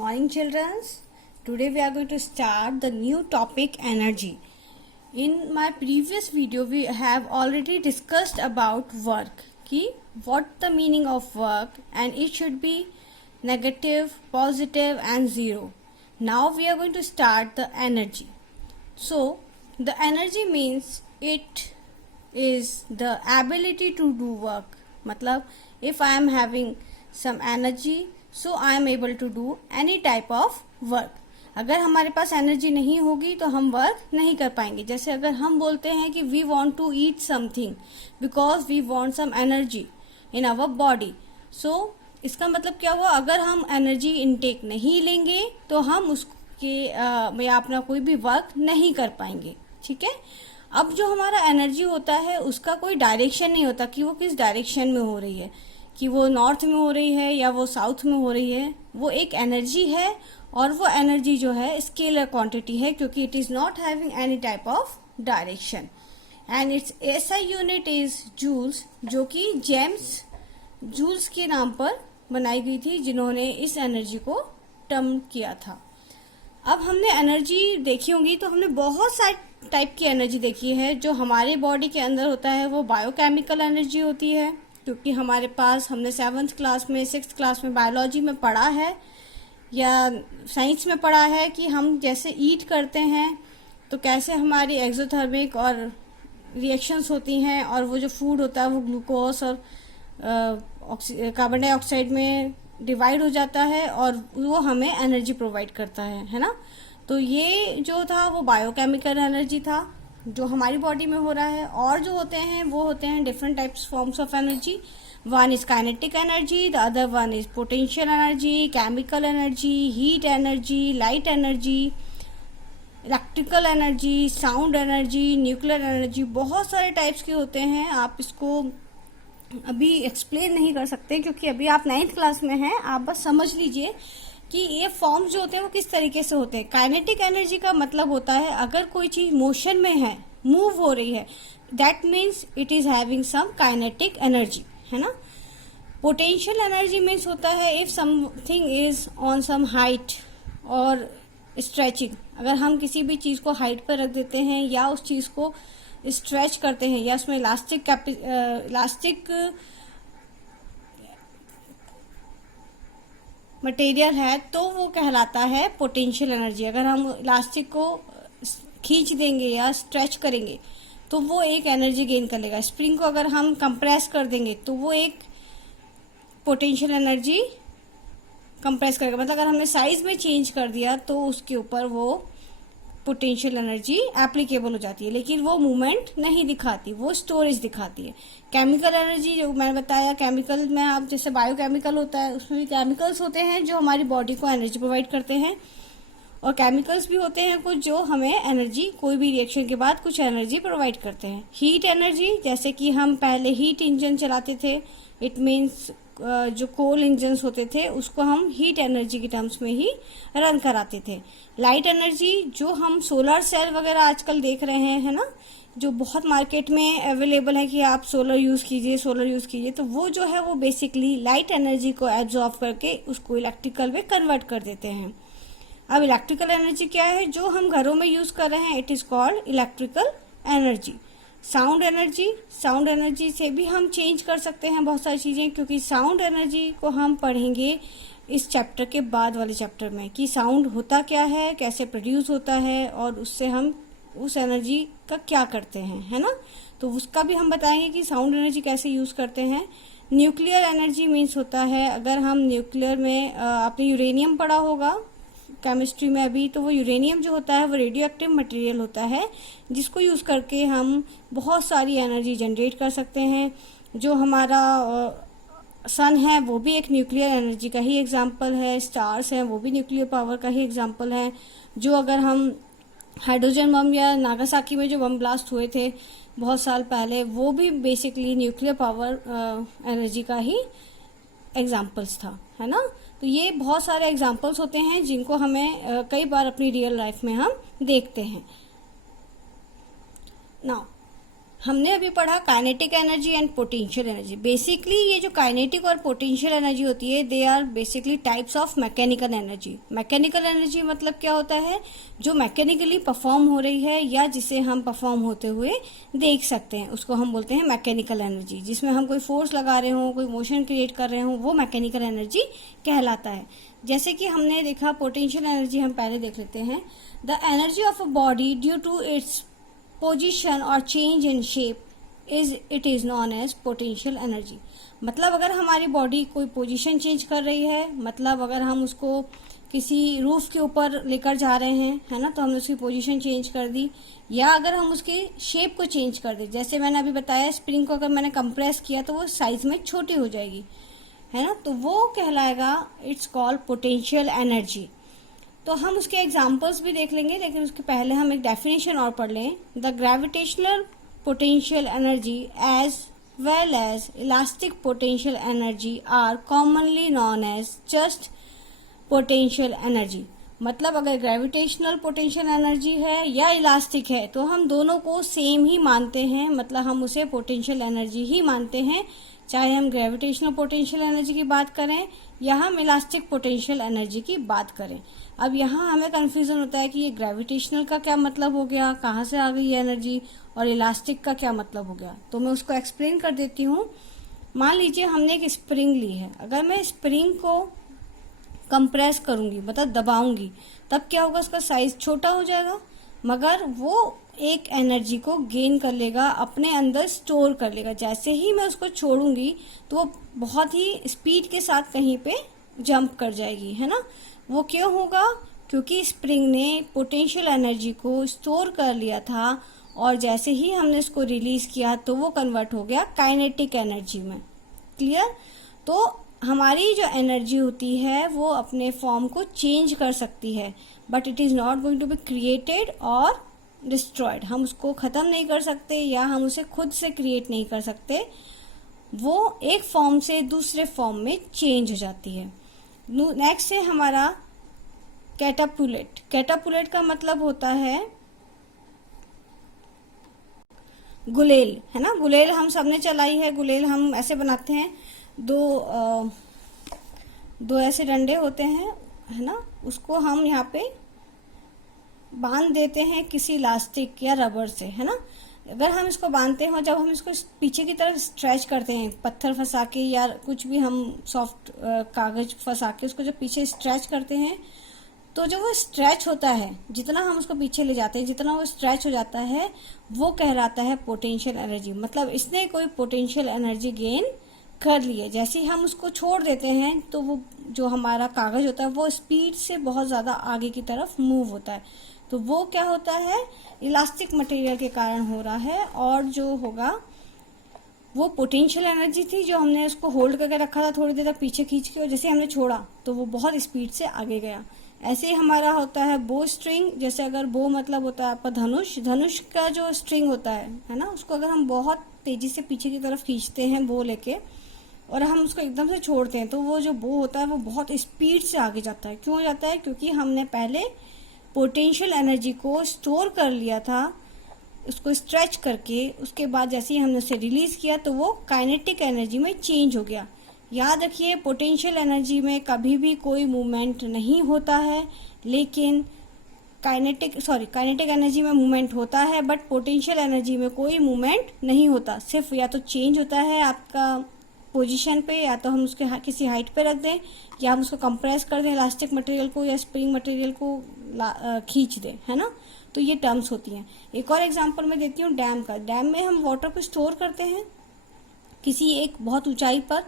morning, children. Today we are going to start the new topic energy. In my previous video, we have already discussed about work. What the meaning of work, and it should be negative, positive, and zero. Now we are going to start the energy. So the energy means it is the ability to do work. मतलब if I am having some energy, so I am able to do any type of work. अगर हमारे पास energy नहीं होगी तो हम work नहीं कर पाएंगे. जैसे अगर हम बोलते हैं कि we want to eat something because we want some energy in our body, so इसका मतलब क्या हुआ, अगर हम एनर्जी इनटेक नहीं लेंगे तो हम उसके या अपना कोई भी वर्क नहीं कर पाएंगे. ठीक है. अब जो हमारा एनर्जी होता है उसका कोई डायरेक्शन नहीं होता कि वो किस डायरेक्शन में हो रही है, कि वो नॉर्थ में हो रही है या वो साउथ में हो रही है. वो एक एनर्जी है और वो एनर्जी जो है स्केलर क्वांटिटी है क्योंकि it is not having any type of direction. And its SI unit is joules, जो कि जेम्स जूल्स के नाम पर बनाई गई थी जिन्होंने इस एनर्जी को टर्म किया था. अब हमने एनर्जी देखी होंगी तो हमने बहुत सारे टाइप की एनर्जी देखी है. जो हमारे बॉडी के अंदर होता है वो बायोकेमिकल एनर्जी होती है, क्योंकि हमारे पास हमने 7th क्लास में 6th क्लास में बायोलॉजी में पढ़ा है या साइंस में पढ़ा है कि हम जैसे ईट करते हैं तो कैसे हमारी एक्सोथर्मिक और रिएक्शंस होती हैं और वो जो फूड होता है वो ग्लूकोज और कार्बन डाइऑक्साइड में डिवाइड हो जाता है और वो हमें एनर्जी प्रोवाइड करता है ना. तो ये जो था वो बायोकेमिकल एनर्जी था जो हमारी बॉडी में हो रहा है. और जो होते हैं वो होते हैं different types forms of energy. One is kinetic energy, the other one is potential energy, chemical energy, heat energy, light energy, electrical energy, sound energy, nuclear energy. बहुत सारे टाइप्स के होते हैं. आप इसको अभी एक्सप्लेन नहीं कर सकते क्योंकि अभी आप 9th क्लास में हैं. आप बस समझ लीजिए कि ये फॉर्म्स जो होते हैं वो किस तरीके से होते हैं. काइनेटिक एनर्जी का मतलब होता है अगर कोई चीज मोशन में है, मूव हो रही है, that means it is having some kinetic energy, है ना. पोटेंशियल एनर्जी मीन्स होता है if something is on some height और स्ट्रेचिंग. अगर हम किसी भी चीज को हाइट पर रख देते हैं या उस चीज को स्ट्रेच करते हैं या उसमें इलास्टिक मटेरियल है तो वो कहलाता है पोटेंशियल एनर्जी. अगर हम इलास्टिक को खींच देंगे या स्ट्रेच करेंगे तो वो एक एनर्जी गेन कर लेगा. स्प्रिंग को अगर हम कंप्रेस कर देंगे तो वो एक पोटेंशियल एनर्जी कंप्रेस करेगा. मतलब अगर हमने साइज में चेंज कर दिया तो उसके ऊपर वो पोटेंशियल एनर्जी एप्लीकेबल हो जाती है, लेकिन वो मूवमेंट नहीं दिखाती, वो स्टोरेज दिखाती है. केमिकल एनर्जी जो मैंने बताया, केमिकल में आप जैसे बायोकेमिकल होता है उसमें भी केमिकल्स होते हैं जो हमारी बॉडी को एनर्जी प्रोवाइड करते हैं, और केमिकल्स भी होते हैं कुछ जो हमें एनर्जी, कोई भी रिएक्शन के बाद कुछ एनर्जी प्रोवाइड करते हैं. हीट एनर्जी, जैसे कि हम पहले हीट इंजन चलाते थे, इट मीन्स जो कोल इंजन्स होते थे उसको हम हीट एनर्जी के टर्म्स में ही रन कराते थे. लाइट एनर्जी जो हम सोलर सेल वगैरह आजकल देख रहे हैं, है ना, जो बहुत मार्केट में अवेलेबल है कि आप सोलर यूज कीजिए, तो वो जो है वो बेसिकली लाइट एनर्जी को एब्जॉर्ब करके उसको इलेक्ट्रिकल में कन्वर्ट कर देते हैं. अब इलेक्ट्रिकल एनर्जी क्या है जो हम घरों में यूज कर रहे हैं, it is called electrical energy. Sound energy से भी हम चेंज कर सकते हैं बहुत सारी चीजें, क्योंकि साउंड एनर्जी को हम पढ़ेंगे इस चैप्टर के बाद वाले चैप्टर में कि साउंड होता क्या है, कैसे प्रोड्यूस होता है और उससे हम उस एनर्जी का क्या करते हैं, है ना. तो उसका भी हम बताएंगे कि साउंड एनर्जी कैसे यूज करते हैं. न्यूक्लियर एनर्जी मीन्स होता है अगर हम न्यूक्लियर में आपने यूरेनियम पढ़ा होगा केमिस्ट्री में अभी, तो वो यूरेनियम जो होता है वो रेडियो एक्टिव मटेरियल होता है जिसको यूज करके हम बहुत सारी एनर्जी जनरेट कर सकते हैं. जो हमारा सन है वो भी एक न्यूक्लियर एनर्जी का ही एग्जाम्पल है, स्टार्स हैं वो भी न्यूक्लियर पावर का ही एग्जाम्पल है. जो अगर हम हाइड्रोजन बम या नागासाकी में जो बम ब्लास्ट हुए थे बहुत साल पहले, वो भी बेसिकली न्यूक्लियर पावर एनर्जी का ही एग्जाम्पल्स था, है ना. तो ये बहुत सारे एग्जाम्पल्स होते हैं जिनको हमें कई बार अपनी रियल लाइफ में हम देखते हैं. नाउ हमने अभी पढ़ा kinetic energy and potential energy. Basically ये जो काइनेटिक और पोटेंशियल एनर्जी होती है, they are basically types of mechanical energy. Mechanical energy मतलब क्या होता है, जो मैकेनिकली परफॉर्म हो रही है या जिसे हम परफॉर्म होते हुए देख सकते हैं, उसको हम बोलते हैं मैकेनिकल एनर्जी। जिसमें हम कोई फोर्स लगा रहे हों, कोई मोशन क्रिएट कर रहे हों, वो मैकेनिकल एनर्जी कहलाता है। जैसे कि हमने देखा पोटेंशियल एनर्जी, हम पहले देख लेते हैं। The energy of a body due to its position और change in shape it is known as potential energy. मतलब अगर हमारी बॉडी कोई पोजीशन चेंज कर रही है, मतलब अगर हम उसको किसी रूफ के ऊपर लेकर जा रहे हैं, है ना, तो हमने उसकी पोजीशन चेंज कर दी, या अगर हम उसकी शेप को चेंज कर दें, जैसे मैंने अभी बताया स्प्रिंग को अगर मैंने कंप्रेस किया तो वो साइज में छोटी हो जाएगी, है ना, तो वो कहलाएगा, इट्स कॉल्ड पोटेंशियल एनर्जी। तो हम उसके एग्जाम्पल्स भी देख लेंगे, लेकिन उसके पहले हम एक डेफिनेशन और पढ़ लें। The gravitational potential energy as well as elastic potential energy are commonly known as just potential energy. मतलब अगर ग्रेविटेशनल पोटेंशियल एनर्जी है या इलास्टिक है तो हम दोनों को सेम ही मानते हैं, मतलब हम उसे पोटेंशियल एनर्जी ही मानते हैं, चाहे हम ग्रेविटेशनल पोटेंशियल एनर्जी की बात करें या हम इलास्टिक पोटेंशियल एनर्जी की बात करें। अब यहाँ हमें कंफ्यूजन होता है कि ये ग्रेविटेशनल का क्या मतलब हो गया, कहाँ से आ गई ये एनर्जी, और इलास्टिक का क्या मतलब हो गया। तो मैं उसको एक्सप्लेन कर देती हूँ। मान लीजिए हमने एक स्प्रिंग ली है, अगर मैं स्प्रिंग को कंप्रेस करूंगी, मतलब दबाऊंगी, तब क्या होगा, उसका साइज छोटा हो जाएगा, मगर वो एक एनर्जी को गेन कर लेगा, अपने अंदर स्टोर कर लेगा। जैसे ही मैं उसको छोड़ूंगी तो वो बहुत ही स्पीड के साथ कहीं पे जंप कर जाएगी, है ना। वो क्यों होगा, क्योंकि स्प्रिंग ने पोटेंशियल एनर्जी को स्टोर कर लिया था, और जैसे ही हमने इसको रिलीज किया तो वो कन्वर्ट हो गया काइनेटिक एनर्जी में। क्लियर। तो हमारी जो एनर्जी होती है वो अपने फॉर्म को चेंज कर सकती है, but it is not going to be created और डिस्ट्रॉयड। हम उसको खत्म नहीं कर सकते या हम उसे खुद से क्रिएट नहीं कर सकते, वो एक फॉर्म से दूसरे फॉर्म में चेंज हो जाती है। नेक्स्ट है हमारा कैटापुलेट। कैटापुलेट का मतलब होता है गुलेल, है ना। गुलेल हम सबने चलाई है। गुलेल हम ऐसे बनाते हैं, दो ऐसे डंडे होते हैं, है ना, उसको हम यहाँ पे बांध देते हैं किसी इलास्टिक या रबर से, है ना। अगर हम इसको बांधते हैं और जब हम इसको पीछे की तरफ स्ट्रेच करते हैं, पत्थर फंसा के या कुछ भी हम सॉफ्ट कागज फंसा के उसको जब पीछे स्ट्रेच करते हैं, तो जो वो स्ट्रेच होता है, जितना हम उसको पीछे ले जाते हैं, जितना वो स्ट्रेच हो जाता है, वो कहलाता है पोटेंशियल एनर्जी। मतलब इसने कोई पोटेंशियल एनर्जी गेन कर ली है। जैसे ही हम उसको छोड़ देते हैं तो वो जो हमारा कागज होता है वो स्पीड से बहुत ज़्यादा आगे की तरफ मूव होता है। तो वो क्या होता है, इलास्टिक मटेरियल के कारण हो रहा है, और जो होगा वो पोटेंशियल एनर्जी थी जो हमने उसको होल्ड करके रखा था थोड़ी देर तक पीछे खींच के, और जैसे हमने छोड़ा तो वो बहुत स्पीड से आगे गया। ऐसे ही हमारा होता है बो स्ट्रिंग। जैसे अगर बो मतलब होता है आपका धनुष, धनुष का जो स्ट्रिंग होता है ना, उसको अगर हम बहुत तेजी से पीछे की तरफ खींचते हैं बो लेके, और हम उसको एकदम से छोड़ते हैं, तो वो जो बो होता है वो बहुत स्पीड से आगे जाता है। क्यों जाता है, क्योंकि हमने पहले पोटेंशियल एनर्जी को स्टोर कर लिया था उसको स्ट्रेच करके, उसके बाद जैसे ही हमने उसे रिलीज किया तो वो काइनेटिक एनर्जी में चेंज हो गया। याद रखिए, पोटेंशियल एनर्जी में कभी भी कोई मूवमेंट नहीं होता है, लेकिन काइनेटिक एनर्जी में मूवमेंट होता है, बट पोटेंशियल एनर्जी में कोई मूवमेंट नहीं होता। सिर्फ या तो चेंज होता है आपका पोजीशन पे, या तो हम उसके किसी हाइट पे रख दें, या हम उसको कंप्रेस कर दें इलास्टिक मटेरियल को या स्प्रिंग मटेरियल को खींच दें, है ना। तो ये टर्म्स होती हैं। एक और एग्जांपल मैं देती हूँ डैम का। डैम में हम वाटर को स्टोर करते हैं किसी एक बहुत ऊंचाई पर,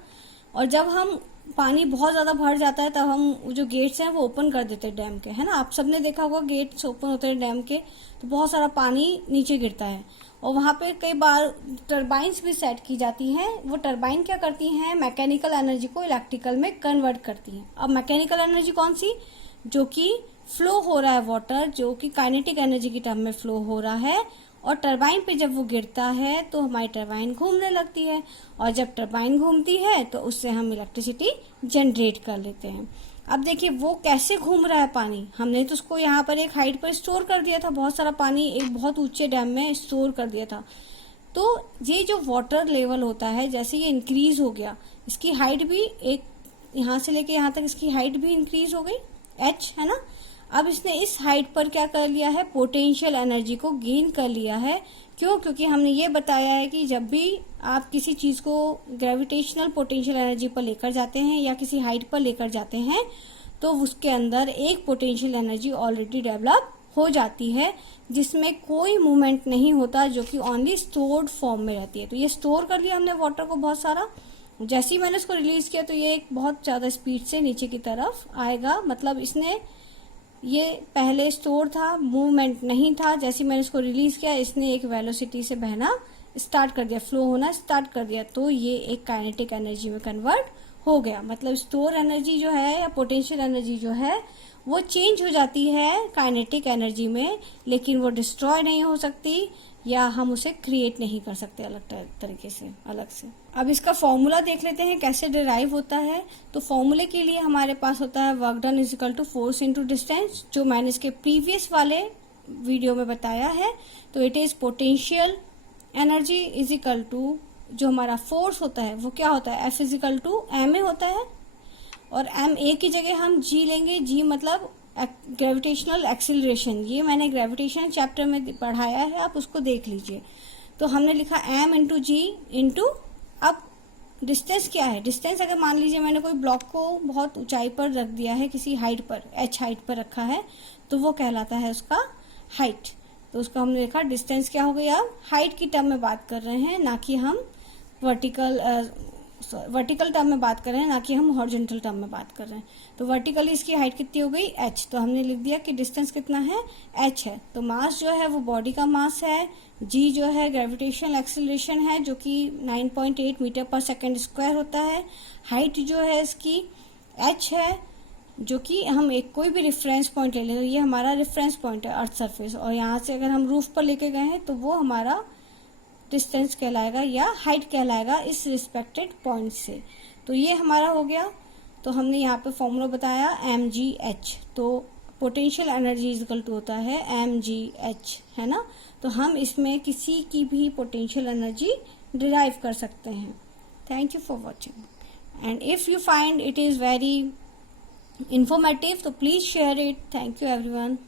और जब हम पानी बहुत ज़्यादा भर जाता है तब हम जो गेट्स हैं वो ओपन कर देते हैं डैम के, है ना। आप सबने देखा होगा गेट्स ओपन होते हैं डैम के, तो बहुत सारा पानी नीचे गिरता है, और वहाँ पे कई बार टरबाइंस भी सेट की जाती हैं। वो टरबाइन क्या करती हैं, मैकेनिकल एनर्जी को इलेक्ट्रिकल में कन्वर्ट करती हैं। अब मैकेनिकल एनर्जी कौन सी, जो कि फ्लो हो रहा है वाटर, जो कि काइनेटिक एनर्जी की टर्म में फ्लो हो रहा है, और टरबाइन पे जब वो गिरता है तो हमारी टरबाइन घूमने लगती है, और जब टरबाइन घूमती है तो उससे हम इलेक्ट्रिसिटी जनरेट कर लेते हैं। अब देखिए वो कैसे घूम रहा है पानी, हमने तो उसको यहाँ पर एक हाइट पर स्टोर कर दिया था, बहुत सारा पानी एक बहुत ऊंचे डैम में स्टोर कर दिया था, तो ये जो वाटर लेवल होता है, जैसे ये इंक्रीज हो गया, इसकी हाइट भी एक यहाँ से लेके यहाँ तक इसकी हाइट भी इंक्रीज हो गई, h है ना। अब इसने इस हाइट पर क्या कर लिया है, पोटेंशियल एनर्जी को गेन कर लिया है। क्यों? क्योंकि हमने ये बताया है कि जब भी आप किसी चीज को ग्रेविटेशनल पोटेंशियल एनर्जी पर लेकर जाते हैं या किसी हाइट पर लेकर जाते हैं, तो उसके अंदर एक पोटेंशियल एनर्जी ऑलरेडी डेवलप हो जाती है, जिसमें कोई मूवमेंट नहीं होता, जो कि ओनली स्टोर्ड फॉर्म में रहती है। तो ये स्टोर कर लिया हमने वाटर को बहुत सारा। जैसे ही मैंने इसको रिलीज किया तो ये एक बहुत ज्यादा स्पीड से नीचे की तरफ आएगा, मतलब इसने ये पहले स्टोर था, मूवमेंट नहीं था। जैसे मैंने इसको रिलीज किया, इसने एक वेलोसिटी से बहना स्टार्ट कर दिया, फ्लो होना स्टार्ट कर दिया, तो ये एक काइनेटिक एनर्जी में कन्वर्ट हो गया। मतलब स्टोर एनर्जी जो है या पोटेंशियल एनर्जी जो है वो चेंज हो जाती है काइनेटिक एनर्जी में, लेकिन वो डिस्ट्रॉय नहीं हो सकती या हम उसे क्रिएट नहीं कर सकते अलग तरीके से, अलग से। अब इसका फॉर्मूला देख लेते हैं कैसे डिराइव होता है। तो फॉर्मूले के लिए हमारे पास होता है work done is equal to force into distance, जो मैंने इसके प्रीवियस वाले वीडियो में बताया है। तो it is potential energy is equal to जो हमारा फोर्स होता है वो क्या होता है, F is equal to M A होता है, और एम ए की जगह हम जी लेंगे। जी मतलब ग्रेविटेशनल एक्सिलरेशन, ये मैंने ग्रेविटेशन चैप्टर में पढ़ाया है, आप उसको देख लीजिए। तो हमने लिखा एम इंटू जी इंटू, अब डिस्टेंस क्या है, डिस्टेंस अगर मान लीजिए मैंने कोई ब्लॉक को बहुत ऊंचाई पर रख दिया है, किसी हाइट पर, h हाइट पर रखा है, तो वो कहलाता है उसका हाइट। तो उसका हमने लिखा डिस्टेंस क्या हो गई, अब हाइट की टर्म में बात कर रहे हैं, ना कि हम वर्टिकल टर्म में बात कर रहे हैं, ना कि हम हॉरिजॉन्टल टर्म में बात कर रहे हैं। तो वर्टिकली इसकी हाइट कितनी हो गई, h। तो हमने लिख दिया कि डिस्टेंस कितना है, h है। तो मास जो है वो बॉडी का मास है, g जो है ग्रेविटेशनल एक्सिलरेशन है, जो कि 9.8 मीटर पर सेकेंड स्क्वायर होता है। हाइट जो है इसकी h है, जो कि हम एक कोई भी रेफरेंस पॉइंट ले लें, तो ये हमारा रेफरेंस पॉइंट है अर्थ सरफेस, और यहाँ से अगर हम रूफ पर लेके गए हैं तो वो हमारा डिस्टेंस कहलाएगा या हाइट कहलाएगा इस रिस्पेक्टेड पॉइंट से। तो ये हमारा हो गया। तो हमने यहाँ पे फॉर्मूला बताया mgh, तो पोटेंशियल एनर्जी इक्वल टू होता है mgh, है ना। तो हम इसमें किसी की भी पोटेंशियल एनर्जी डिराइव कर सकते हैं। Thank you for watching, and if you find it is very informative, so please share it. Thank you everyone.